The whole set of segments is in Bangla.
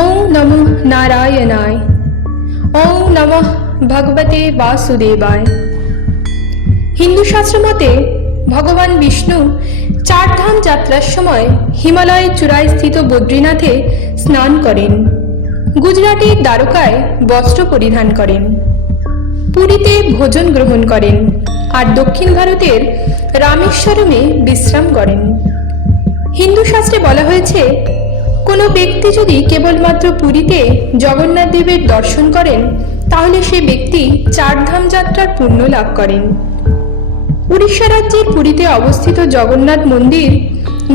ওং নমঃ নারায়ণায় ওং নমঃ ভগবতে বাসুদেবায় হিন্দু শাস্ত্র মতে ভগবান বিষ্ণু চারধাম যাত্রার সময় হিমালয় চূড়ায় স্থিত বদ্রীনাথে স্নান করেন। গুজরাটের দ্বারকায় বস্ত্র পরিধান করেন। পুরীতে ভোজন গ্রহণ করেন আর দক্ষিণ ভারতের রামেশ্বরমে বিশ্রাম করেন। হিন্দু শাস্ত্রে বলা হয়েছে কোনো ব্যক্তি যদি কেবলমাত্র পুরীতে জগন্নাথ দেবের দর্শন করেন, তাহলে সে ব্যক্তি চারধাম যাত্রার পুণ্য লাভ করেন। উড়িষ্যা রাজ্যের পুরীতে অবস্থিত জগন্নাথ মন্দির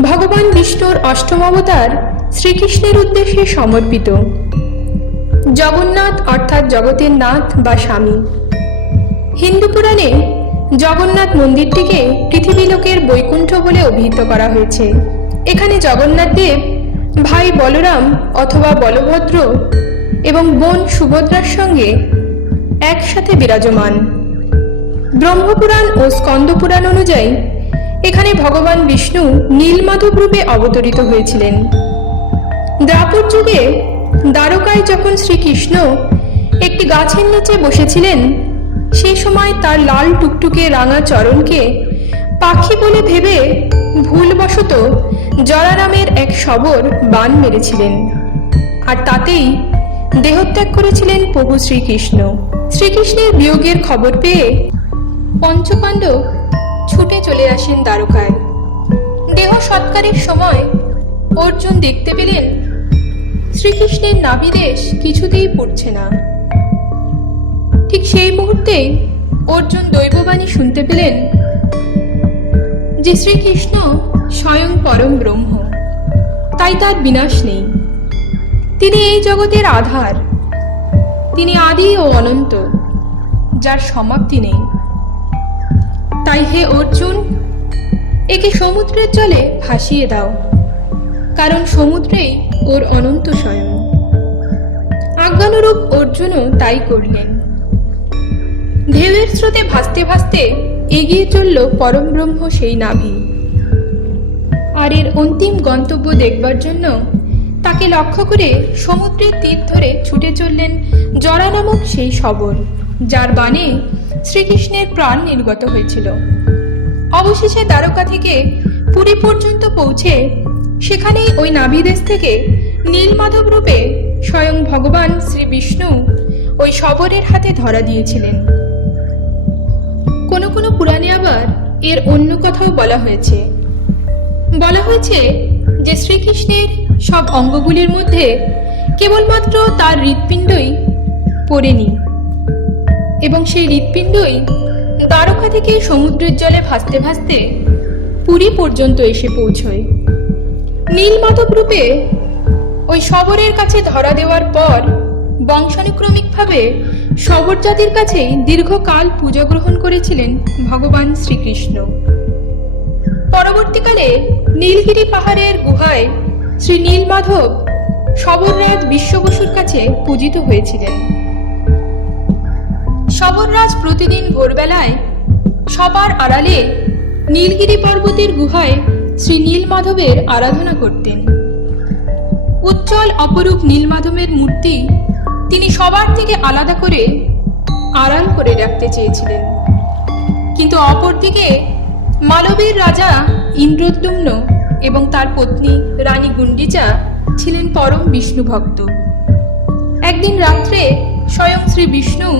ভগবান বিষ্ণুর অষ্টম অবতার শ্রীকৃষ্ণের উদ্দেশ্যে সমর্পিত। জগন্নাথ অর্থাৎ জগতের নাথ বা স্বামী। হিন্দু পুরাণে জগন্নাথ মন্দিরটিকে পৃথিবী লোকের বৈকুণ্ঠ বলে অভিহিত করা হয়েছে। এখানে জগন্নাথ দেব ভাই বলরাম অথবা বলভদ্র এবং বোন সুভদ্রার সঙ্গে একসাথে বিরাজমান। ব্রহ্মপুরাণ ও স্কন্দপুরাণ অনুযায়ী এখানে ভগবান বিষ্ণু নীলমাধব রূপে অবতরিত হয়েছিলেন। দ্রাপর যুগে দ্বারকায় যখন শ্রীকৃষ্ণ একটি গাছের নিচে বসেছিলেন সেই সময় তার লাল টুকটুকে রাঙা চরণকে পাখি বলে ভেবে ভুলবশত জরারামের এক শবর বান মেরেছিলেন। আর তাতেই দেহত্যাগ করেছিলেন প্রভু শ্রীকৃষ্ণ। শ্রীকৃষ্ণের বিয়োগের খবর পেয়ে পঞ্চপাণ্ডব ছুটে চলে আসেন দ্বারকায়। দেহ সৎকারের সময় অর্জুন দেখতে পেলেন, শ্রীকৃষ্ণের নাভিদেশ কিছুতেই পড়ছে না। ঠিক সেই মুহূর্তেই অর্জুন দৈববাণী শুনতে পেলেন যে শ্রীকৃষ্ণ স্বয়ং পরম ব্রহ্ম। তাই তার বিনাশ নেই। তিনি এই জগতের আধার। তিনি আদি ও অনন্ত, যার সমাপ্তি নেই। তাই হে অর্জুন, একে সমুদ্রের জলে ভাসিয়ে দাও, কারণ সমুদ্রেই ওর অনন্ত স্বয়ং। আজ্ঞানুরূপ অর্জুনও তাই করলেন। ঢেউয়ের স্রোতে ভাসতে ভাসতে এগিয়ে চলল পরম ব্রহ্ম সেই নাভি। আর এর অন্তিম গন্তব্য দেখবার জন্য তাকে লক্ষ্য করে সমুদ্রের তীর ধরে ছুটে চললেন জরা নামক সেই শবর যার বাণে শ্রীকৃষ্ণের প্রাণ নির্গত হয়েছিল। অবশেষে দ্বারকা থেকে পুরী পর্যন্ত পৌঁছে সেখানেই ওই নাভিদেশ থেকে নীলমাধব রূপে স্বয়ং ভগবান শ্রী বিষ্ণু ওই শবরের হাতে ধরা দিয়েছিলেন। কোনো কোনো পুরাণে আবার এর অন্য কথাও বলা হয়েছে। বলা হয়েছে যে শ্রীকৃষ্ণের সব অঙ্গগুলির মধ্যে কেবলমাত্র তার হৃৎপিণ্ডই পড়েনি এবং সেই হৃৎপিণ্ডই দ্বারকা থেকে সমুদ্রের জলে ভাসতে ভাসতে পুরী পর্যন্ত এসে পৌঁছয়। নীলমাধব রূপে ওই শবরের কাছে ধরা দেওয়ার পর বংশানুক্রমিকভাবে শবর জাতির কাছেই দীর্ঘকাল পূজা গ্রহণ করেছিলেন ভগবান শ্রীকৃষ্ণ। পরবর্তীকালে নীলগিরি পাহাড়ের গুহায় শ্রী নীলমাধব শবররাজ বিশ্ববসুর কাছে পূজিত হয়েছিলেন। শবররাজ প্রতিদিন ভোরবেলায় সবার আড়ালে নীলগিরি পর্বতের গুহায় শ্রী নীলমাধবের আরাধনা করতেন। উজ্জ্বল অপরূপ নীলমাধবের মূর্তি তিনি সবার থেকে আলাদা করে আড়াল করে রাখতে চেয়েছিলেন। কিন্তু অপরদিকে মালবের রাজা ইন্দ্রদ্যুম্ন এবং তার পত্নী রানী গুন্ডিচা ছিলেন পরম বিষ্ণু ভক্ত। একদিন রাত্রে স্বয়ং শ্রী বিষ্ণু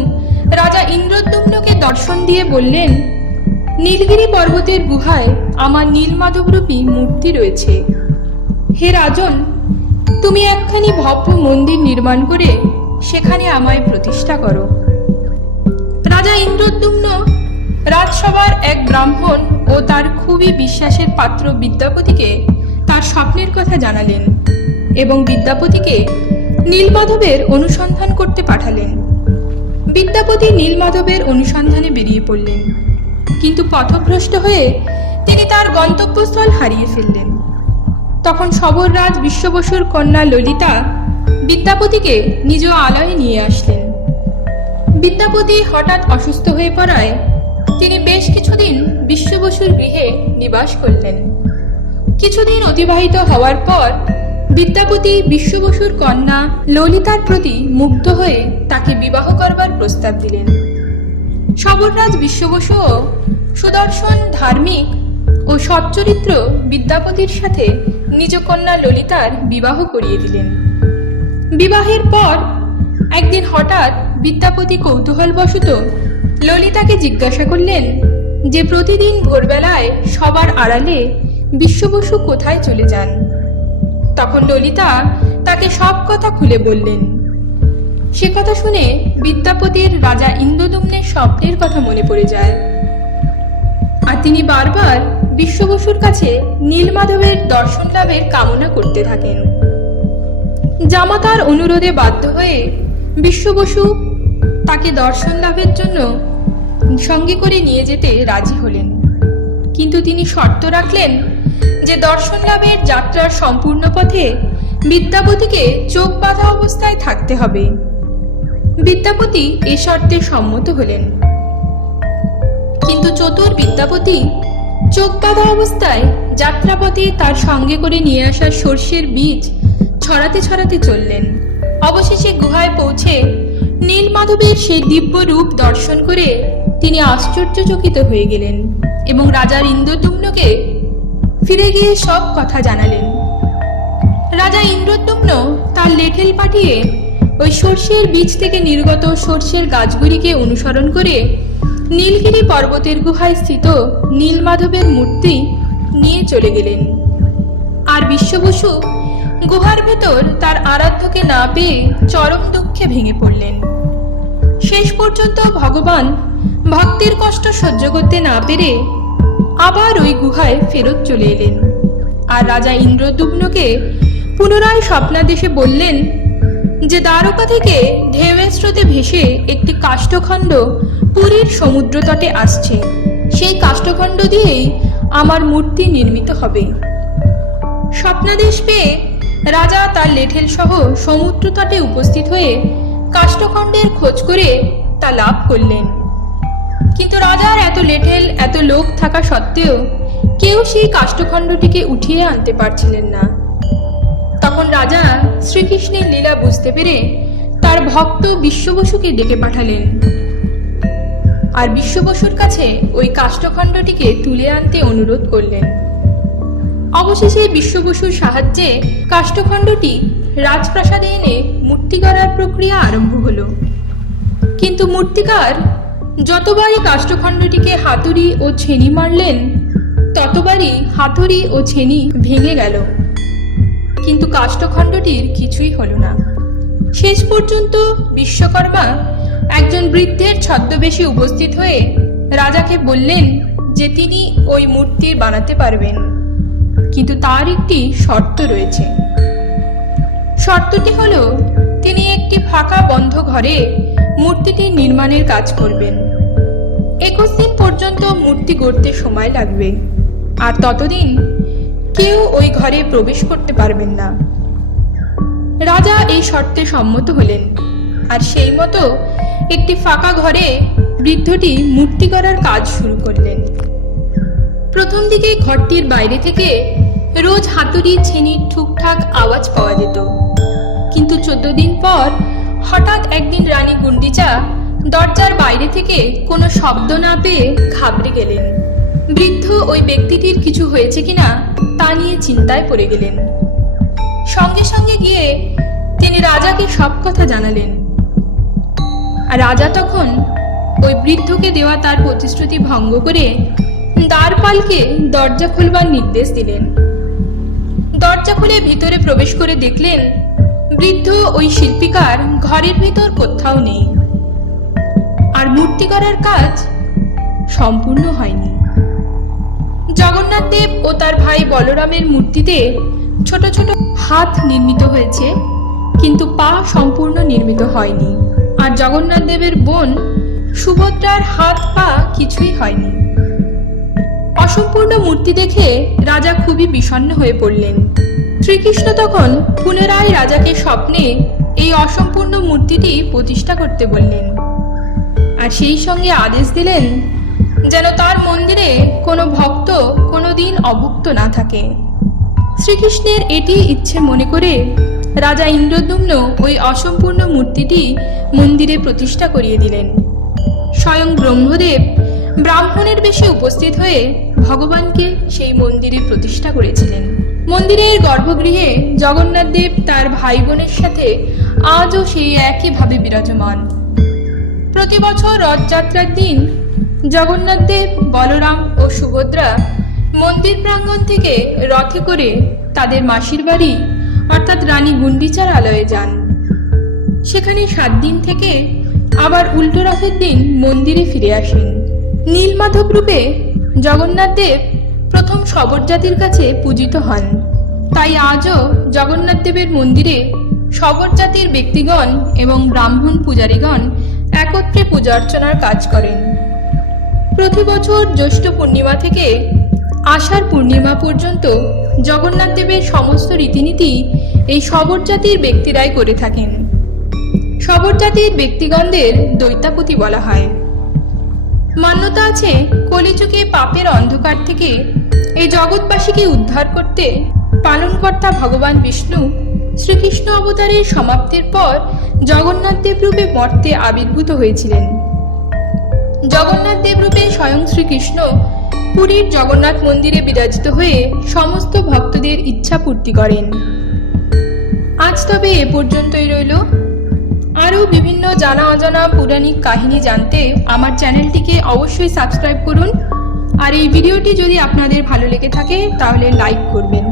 রাজা ইন্দ্রদ্যুম্নকে দর্শন দিয়ে বললেন, নীলগিরি পর্বতের গুহায় আমার নীলমাধবরূপী মূর্তি রয়েছে। হে রাজন, তুমি একখানি ভব্য মন্দির নির্মাণ করে সেখানে আমায় প্রতিষ্ঠা করো। রাজা ইন্দ্রদ্যুম্ন রাজসভার এক ব্রাহ্মণ ও তার খুবই বিশ্বাসের পাত্র বিদ্যাপতিকে তার স্বপ্নের কথা জানালেন এবং বিদ্যাপতিকে নীলমাধবের অনুসন্ধান করতে পাঠালেন। বিদ্যাপতি নীলমাধবের অনুসন্ধানে বেরিয়ে পড়লেন, কিন্তু পথভ্রষ্ট হয়ে তিনি তার গন্তব্যস্থল হারিয়ে ফেললেন। তখন সবররাজ বিশ্ববসুর কন্যা ললিতা বিদ্যাপতিকে নিজ আলয়ে নিয়ে আসলেন। বিদ্যাপতি হঠাৎ অসুস্থ হয়ে পড়ায় তিনি বেশ কিছুদিন বিশ্ববসুর গৃহে নিবাস করলেন। কিছুদিন অতিবাহিত হওয়ার পর বিদ্যাপতি বিশ্ব বসুর কন্যা ললিতার প্রতি মুগ্ধ হয়ে তাকে বিবাহ করবার প্রস্তাব দিলেন। সবররাজ বিশ্ব বসুও সুদর্শন ধার্মিক ও সচ্চরিত্র বিদ্যাপতির সাথে নিজ কন্যা ললিতার বিবাহ করিয়ে দিলেন। বিবাহের পর একদিন হঠাৎ বিদ্যাপতি কৌতূহলবশত ললিতাকে জিজ্ঞাসা করলেন, যে প্রতিদিন ভোরবেলায় সবার আড়ালে বিশ্ববসু কোথায় চলে যান? তখন ললিতা তাকে সব কথা খুলে বললেন। সে কথা শুনে বিদ্যাপতির রাজা ইন্দ্রদম্নের স্বপ্নের কথা মনে পড়ে যায়। আর তিনি বারবার বিশ্ববসুর কাছে নীলমাধবের দর্শন লাভের কামনা করতে থাকেন। জামাতার অনুরোধে বাধ্য হয়ে বিশ্ববসু তাকে দর্শন লাভের জন্য সঙ্গে করে নিয়ে যেতে রাজি হলেন। কিন্তু তিনি শর্ত রাখলেন যে দর্শন লাভের যাত্রার সম্পূর্ণ পথে বিদ্যাপতিকে চোখ বাঁধা অবস্থায় থাকতে হবে। বিদ্যাপতি এ শর্তে সম্মত হলেন। কিন্তু চতুর বিদ্যাপতি চোখ বাঁধা অবস্থায় যাত্রাপথে তার সঙ্গে করে নিয়ে আসা সর্ষের বীজ ছড়াতে ছড়াতে চললেন। অবশেষে গুহায় পৌঁছে নীলমাধবের সেই দিব্য রূপ দর্শন করে তিনি আশ্চর্যচকিত হয়ে গেলেন এবং রাজার ইন্দ্রদুম্নকে ফিরে গিয়ে সব কথা জানালেন। রাজা ইন্দ্রদুম্ন তার লেঠেল পাঠিয়ে ওই সর্ষের বীজ থেকে নির্গত সর্ষের গাছগুলিকে অনুসরণ করে নীলগিরি পর্বতের গুহায় স্থিত নীলমাধবের মূর্তি নিয়ে চলে গেলেন। আর বিশ্ববসু গুহার ভেতর তার আরাধ্যকে না পেয়ে চরম দুঃখে ভেঙে পড়লেন। শেষ পর্যন্ত ভগবান ভক্তের কষ্ট সহ্য করতে না পেরে আবার ওই গুহায় ফেরত চলে এলেন। আর রাজা ইন্দ্রদুগ্নকে পুনরায় স্বপ্নাদেশে বললেন যে, দ্বারকা থেকে ঢেউয়ের স্রোতে ভেসে একটি কাষ্ঠখণ্ড পুরীর সমুদ্র তটে আসছে। সেই কাষ্ঠখণ্ড দিয়েই আমার মূর্তি নির্মিত হবে। স্বপ্নাদেশ পেয়ে রাজা তার লেঠেল সহ সমুদ্র তটে উপস্থিত হয়ে কাষ্ঠখণ্ডের খোঁজ করে তা লাভ করলেন। কিন্তু রাজার এত লেঠেল, এত লোক থাকা সত্ত্বেও কেউ সেই কাষ্ঠখণ্ডটিকে উঠিয়ে আনতে পারছিলেন না। তখন রাজা শ্রীকৃষ্ণের লীলা বুঝতে পেরে তার ভক্ত বিশ্ববসুকে ডেকে পাঠালেন। আর বিশ্ববসুর কাছে ওই কাষ্ঠখণ্ডটিকে তুলে আনতে অনুরোধ করলেন। অবশেষে বিশ্ববসুর সাহায্যে কাষ্ঠখণ্ডটি রাজপ্রাসাদে এনে মূর্তি গড়ার প্রক্রিয়া আরম্ভ হলো। কিন্তু মূর্তিকার যতবারই কাষ্ঠখণ্ডটিকে হাতুড়ি ও ছেনি মারলেন, ততবারই হাতুড়ি ও ছেনি ভেঙে গেল। কিন্তু কাষ্ঠখণ্ডটির কিছুই হলো না। শেষ পর্যন্ত বিশ্বকর্মা একজন বৃদ্ধের ছদ্মবেশে উপস্থিত হয়ে রাজাকে বললেন যে তিনি ওই মূর্তি বানাতে পারবেন। কিন্তু তার একটি শর্ত রয়েছে। শর্তটি হলো, তিনি একটি ফাঁকা বন্ধ ঘরে মূর্তিটি নির্মাণের কাজ করবেন। একুশ দিন পর্যন্ত মূর্তি গড়তে সময় লাগবে। আর ততদিন কেউ ওই ঘরে প্রবেশ করতে পারবেন না। রাজা এই শর্তে সম্মত হলেন। আর সেই মতো একটি ফাঁকা ঘরে বৃদ্ধটি মূর্তি করার কাজ শুরু করলেন। প্রথম দিকে ঘরটির বাইরে থেকে রোজ হাতুড়ি ছেনির ঠুকঠাক আওয়াজ পাওয়া যেত। কিন্তু চোদ্দ দিন পর হঠাৎ একদিন রানী গুন্ডিচা দরজার বাইরে থেকে কোনো শব্দ না পেয়ে ঘাবড়ে গেলেন। বৃদ্ধ ওই ব্যক্তিটির কিছু হয়েছে কিনা তা নিয়ে চিন্তায় পড়ে গেলেন। সঙ্গে সঙ্গে গিয়ে তিনি রাজাকে সব কথা জানালেন। রাজা তখন ওই বৃদ্ধকে দেওয়া তার প্রতিশ্রুতি ভঙ্গ করে দ্বারপালকে দরজা খুলবার নির্দেশ দিলেন। দরজা খুলে ভিতরে প্রবেশ করে দেখলেন বৃদ্ধ ওই শিল্পীকার ঘরের ভিতর কোথাও নেই। আর মূর্তি করার কাজ সম্পূর্ণ হয়নি। জগন্নাথ দেব ও তার ভাই বলরামের মূর্তিতে ছোট ছোট হাত নির্মিত হয়েছে, কিন্তু পা সম্পূর্ণ নির্মিত হয়নি। আর জগন্নাথ দেবের বোন সুভদ্রার হাত পা কিছুই হয়নি। অসম্পূর্ণ মূর্তি দেখে রাজা খুবই বিষণ্ণ হয়ে পড়লেন। শ্রীকৃষ্ণ তখন পুনরায় রাজাকে স্বপ্নে এই অসম্পূর্ণ মূর্তিটি প্রতিষ্ঠা করতে বললেন। আর সেই সঙ্গে আদেশ দিলেন যেন তার মন্দিরে কোনো ভক্ত কোনো দিন অভুক্ত না থাকে। শ্রীকৃষ্ণের এটি ইচ্ছে মনে করে রাজা ইন্দ্রদুম্ন ওই অসম্পূর্ণ মূর্তিটি মন্দিরে প্রতিষ্ঠা করিয়ে দিলেন। স্বয়ং ব্রহ্মদেব ব্রাহ্মণের বেশে উপস্থিত হয়ে ভগবানকে সেই মন্দিরে প্রতিষ্ঠা করেছিলেন। মন্দিরের গর্ভগৃহে জগন্নাথ দেব তার ভাই বোনের সাথে আজও সেই একইভাবে বিরাজমান। প্রতি বছর রথযাত্রার দিন জগন্নাথ দেব, বলরাম ও সুভদ্রা মন্দির প্রাঙ্গণ থেকে রথে করে তাদের মাসির বাড়ি, অর্থাৎ রানী গুন্ডিচার আলয়ে যান। সেখানে সাত দিন থেকে আবার উল্টো রথের দিন মন্দিরে ফিরে আসেন। নীলমাধব রূপে জগন্নাথ দেব প্রথম শবর জাতির কাছে পূজিত হন। তাই আজও জগন্নাথ দেবের মন্দিরে শবর জাতির ব্যক্তিগণ এবং ব্রাহ্মণ পূজারীগণ একত্রে পূজা অর্চনার কাজ করেন। প্রতি বছর জ্যৈষ্ঠ পূর্ণিমা থেকে আষাঢ় পূর্ণিমা পর্যন্ত জগন্নাথ দেবের সমস্ত রীতিনীতি এই শবর জাতির ব্যক্তিরাই করে থাকেন। শবর জাতির ব্যক্তিগণদের দৈত্যাপতি বলা হয়। মান্যতা আছে কলিযুগে পাপের অন্ধকার থেকে এই জগৎবাসীকে উদ্ধার করতে পালনকর্তা ভগবান বিষ্ণু শ্রীকৃষ্ণ অবতারের সমাপ্তির পর জগন্নাথ দেব রূপে মর্তে আবির্ভূত হয়েছিলেন। জগন্নাথ দেব রূপে স্বয়ং শ্রীকৃষ্ণ পুরীর জগন্নাথ মন্দিরে বিরাজিত হয়ে সমস্ত ভক্তদের ইচ্ছা পূর্তি করেন। আজ তবে এ পর্যন্তই রইল। আরও বিভিন্ন জানা অজানা পৌরাণিক কাহিনী জানতে আমার চ্যানেলটিকে অবশ্যই সাবস্ক্রাইব করুন। আর এই ভিডিওটি যদি আপনাদের ভালো লেগে থাকে, তাহলে লাইক করবেন।